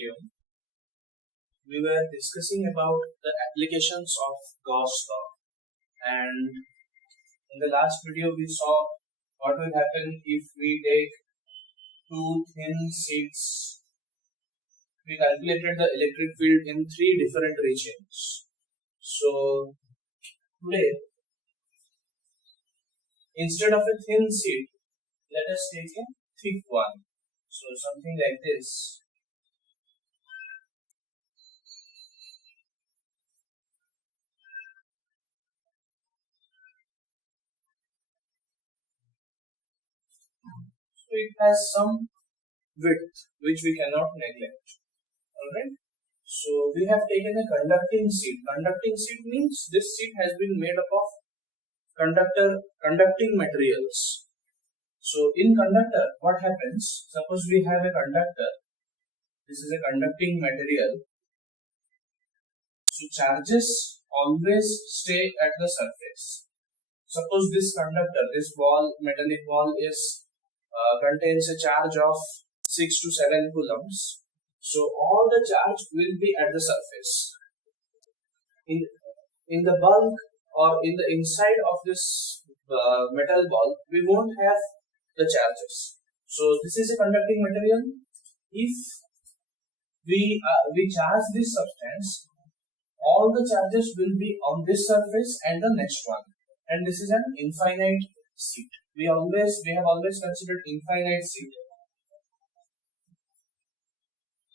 video, we were discussing about the applications of Gauss law, and in the last video we saw what will happen if we take two thin sheets. We calculated the electric field in three different regions. So today, instead of a thin sheet, let us take a thick one. So something like this. So it has some width which we cannot neglect. Alright. So we have taken a conducting sheet. Conducting sheet means this sheet has been made up of conducting materials. So in conductor, what happens? Suppose we have a conductor. This is a conducting material. So charges always stay at the surface. Suppose this conductor, this ball, metallic ball contains a charge of 6 to 7 coulombs. So all the charge will be at the surface. In the bulk or in the inside of this metal ball, we won't have the charges. So this is a conducting material. If we charge this substance, all the charges will be on this surface and the next one. And this is an infinite sheet. We have always considered infinite sheet.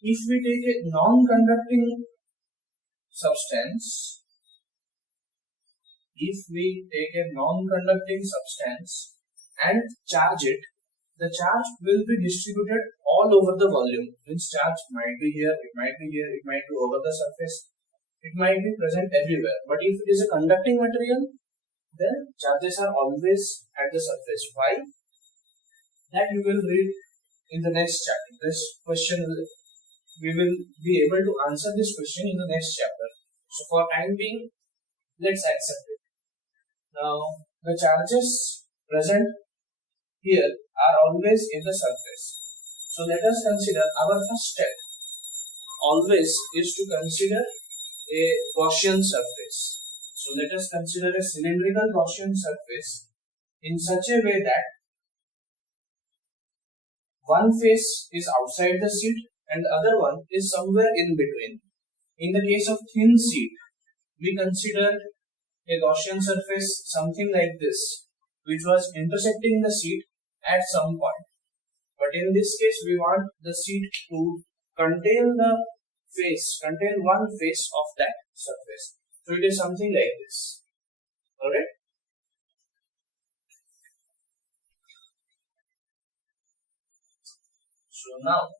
If we take a non-conducting substance, and charge it, the charge will be distributed all over the volume. Means charge might be here, it might be here, it might be over the surface, it might be present everywhere. But if it is a conducting material, then charges are always at the surface. Why? That you will read in the next chapter. We will be able to answer this question in the next chapter. So for time being, let's accept it. Now the charges present here are always in the surface. So let us consider our first step always is to consider a Gaussian surface. So let us consider a cylindrical Gaussian surface in such a way that one face is outside the sheet and the other one is somewhere in between. In the case of thin sheet, we considered a Gaussian surface something like this, which was intersecting the sheet at some point. But in this case, we want the sheet to contain one face of that surface. So it is something like this. Alright? So now,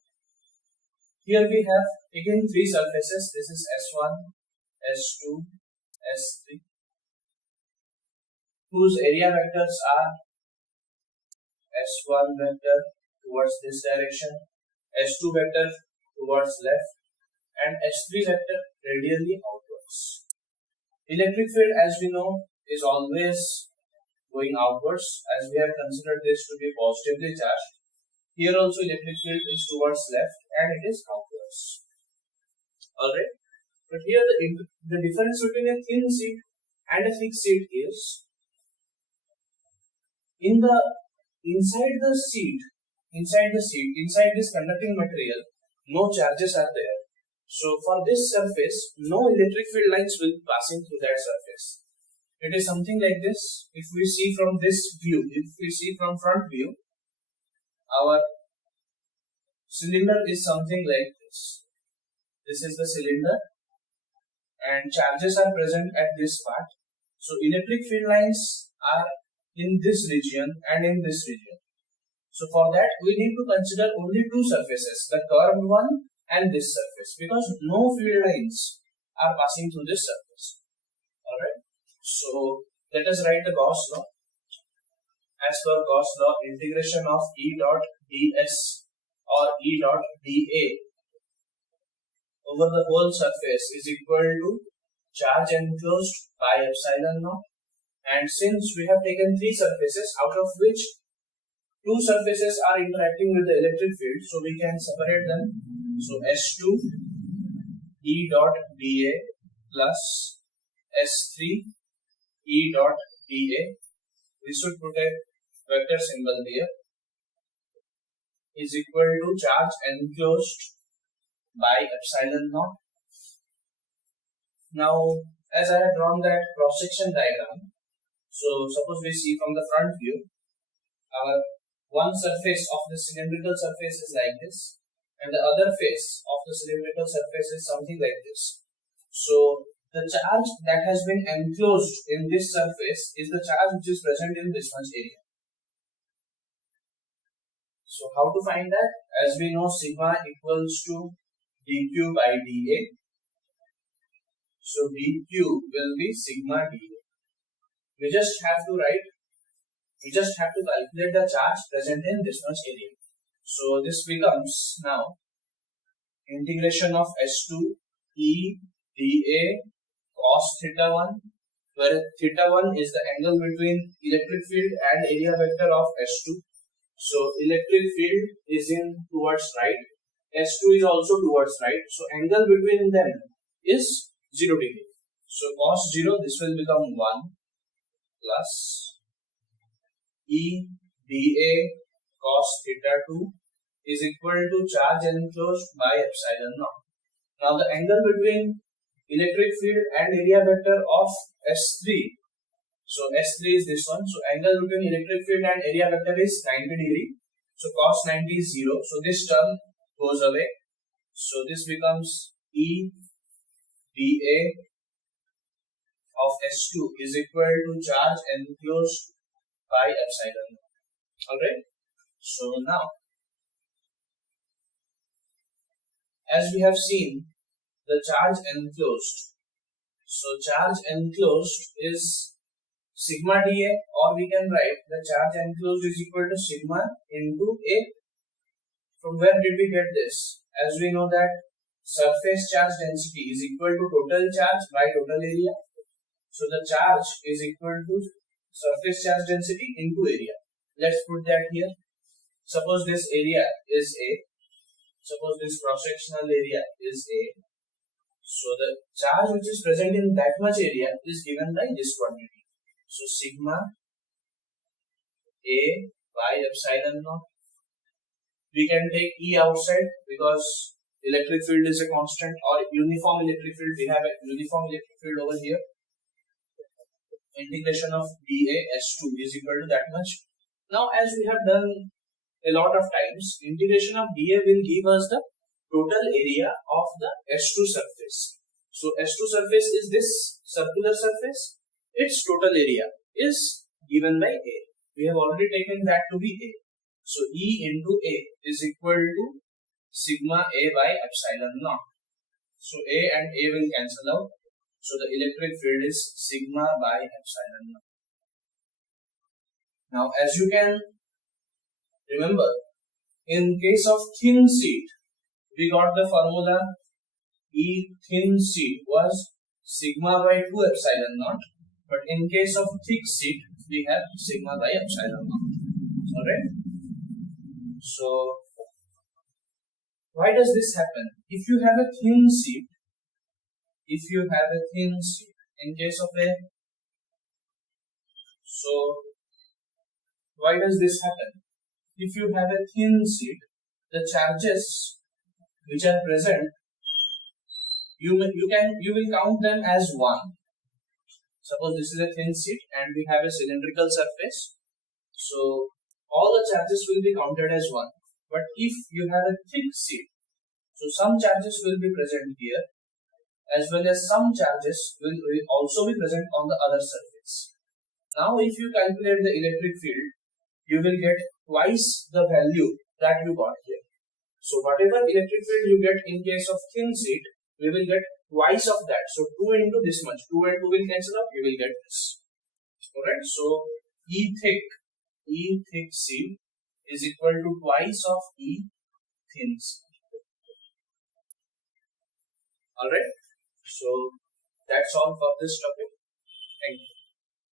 here we have again three surfaces. This is S1, S2, S3, whose area vectors are S1 vector towards this direction, S2 vector towards left, and S3 vector radially outwards. Electric field, as we know, is always going outwards, as we have considered this to be positively charged. Here also electric field is towards left and it is outwards. Alright. But here the difference between a thin sheet and a thick sheet is inside this conducting material, no charges are there. So for this surface, no electric field lines will be passing through that surface. It is something like this. If we see from this view, front view, our cylinder is something like this. This is the cylinder and charges are present at this part. So electric field lines are in this region and in this region. So for that we need to consider only two surfaces, the curved one and this surface, because no field lines are passing through this surface. Alright. So let us write the Gauss law. As per Gauss law, integration of E dot ds or E dot dA over the whole surface is equal to charge enclosed by epsilon naught. And since we have taken three surfaces, out of which two surfaces are interacting with the electric field, so we can separate them So S2 E dot dA plus S3 E dot dA. We should put a vector symbol here, is equal to charge enclosed by epsilon naught. Now, as I had drawn that cross-section diagram, so suppose we see from the front view, our one surface of the cylindrical surface is like this, and the other face of the cylindrical surface is something like this. So the charge that has been enclosed in this surface is the charge which is present in this much area. So how to find that? As we know, sigma equals to dq by dA. So dq will be sigma dA. We just have to calculate the charge present in this much area. So this becomes now integration of S2 E dA cos theta 1, where theta 1 is the angle between electric field and area vector of S2. So electric field is in towards right, S2 is also towards right, so angle between them is 0 degree. So cos 0, this will become 1 plus E dA cos theta 2 is equal to charge enclosed by epsilon naught. Now the angle between electric field and area vector of S3, so S3 is this one, so angle between electric field and area vector is 90 degree, so cos 90 is 0, so this term goes away, so this becomes E dA of S2 is equal to charge enclosed by epsilon naught. Alright, so now as we have seen the charge enclosed, so charge enclosed is sigma dA, or we can write the charge enclosed is equal to sigma into A. From where did we get this? As we know that surface charge density is equal to total charge by total area. So the charge is equal to surface charge density into area. Let's put that here. Suppose this area is A. Suppose this cross-sectional area is A. So the charge which is present in that much area is given by this quantity. So sigma A by epsilon naught. We can take E outside because electric field is a constant, or uniform electric field. We have a uniform electric field over here. Integration of dA S2 is equal to that much. Now, as we have done a lot of times, integration of dA will give us the total area of the S2 surface. So S2 surface is this circular surface. Its total area is given by A. We have already taken that to be A. So E into A is equal to sigma A by epsilon naught. So A and A will cancel out. So the electric field is sigma by epsilon naught. Now, as you can remember, in case of thin sheet, we got the formula E thin sheet was sigma by 2 epsilon naught. But in case of thick sheet, we have sigma by epsilon naught. Alright? So, why does this happen? If you have a thin sheet, in case of a, so why does this happen? If you have a thin sheet, the charges which are present, you will count them as 1. Suppose this is a thin sheet and we have a cylindrical surface, so all the charges will be counted as 1. But if you have a thick sheet, so some charges will be present here, as well as some charges will also be present on the other surface. Now, if you calculate the electric field, you will get twice the value that you got here. So whatever electric field you get in case of thin sheet, we will get twice of that. So 2 into this much, 2 and 2 will cancel out, you will get this. Alright, so E thick sheet is equal to twice of E thin sheet. Alright, so that's all for this topic. Thank you.